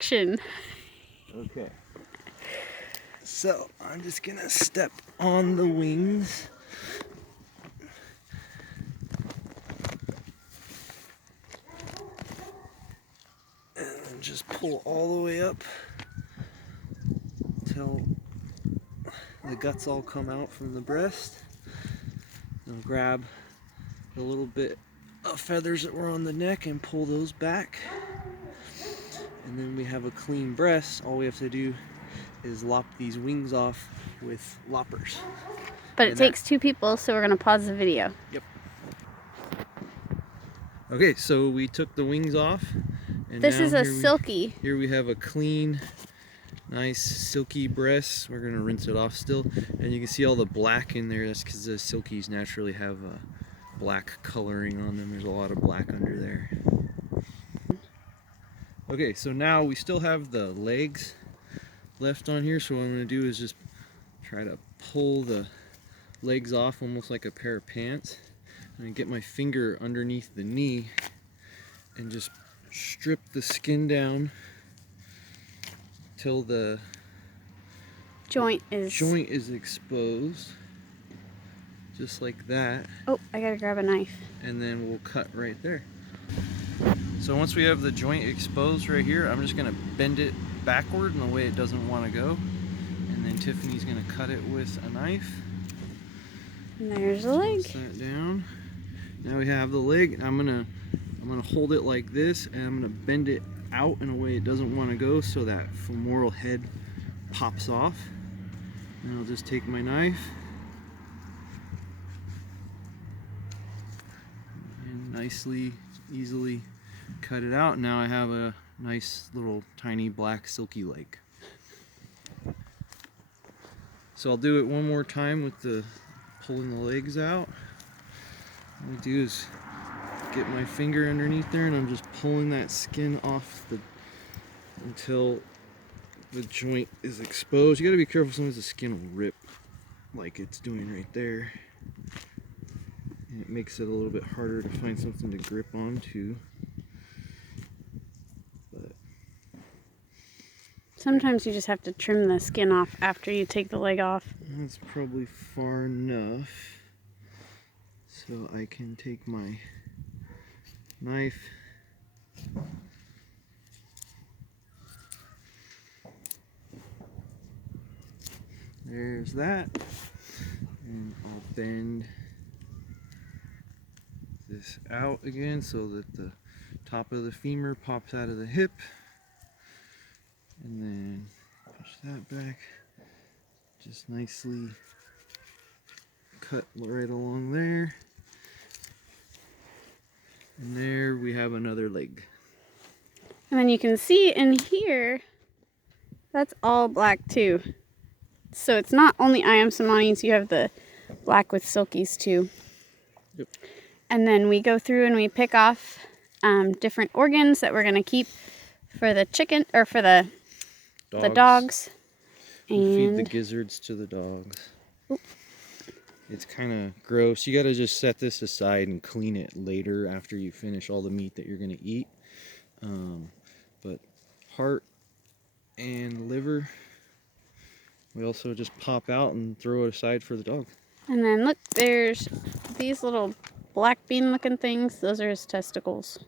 Action. Okay. So I'm just gonna step on the wings. And then just pull all the way up until the guts all come out from the breast. And grab a little bit of feathers that were on the neck and pull those back. And then we have a clean breast. All we have to do is lop these wings off with loppers. But it takes two people, so we're gonna pause the video. Yep. Okay, so we took the wings off. And this is a here silky. Here we have a clean, nice silky breast. We're gonna rinse it off still. And you can see all the black in there. That's because the silkies naturally have black coloring on them. There's a lot of black under there. Okay, so now we still have the legs left on here. So what I'm gonna do is just try to pull the legs off almost like a pair of pants. And get my finger underneath the knee and just strip the skin down till the joint is exposed, just like that. Oh, I gotta grab a knife. And then we'll cut right there. So once we have the joint exposed right here, I'm just gonna bend it backward in the way it doesn't want to go, and then Tiffany's gonna cut it with a knife. And there's the leg. Set it down. Now we have the leg. I'm gonna hold it like this, and I'm gonna bend it out in a way it doesn't want to go, so that femoral head pops off. And I'll just take my knife and nicely, easily cut it out. Now I have a nice little tiny black silky leg. So I'll do it one more time with the pulling the legs out. What I do is get my finger underneath there, and I'm just pulling that skin off until the joint is exposed. You gotta be careful, sometimes the skin will rip like it's doing right there. And it makes it a little bit harder to find something to grip onto. But sometimes you just have to trim the skin off after you take the leg off. That's probably far enough. So I can take my knife there's that, and I'll bend this out again so that the top of the femur pops out of the hip, and then push that back, just nicely cut right along there. And there we have another leg. And then you can see in here, that's all black too. So it's not only Iamsomones, you have the black with silkies too. Yep. And then we go through and we pick off different organs that we're gonna keep for the chicken, or for the dogs. And feed the gizzards to the dogs. Oop. It's kind of gross. You got to just set this aside and clean it later after you finish all the meat that you're going to eat. But heart and liver, we also just pop out and throw it aside for the dog. And then look, there's these little black bean looking things. Those are his testicles.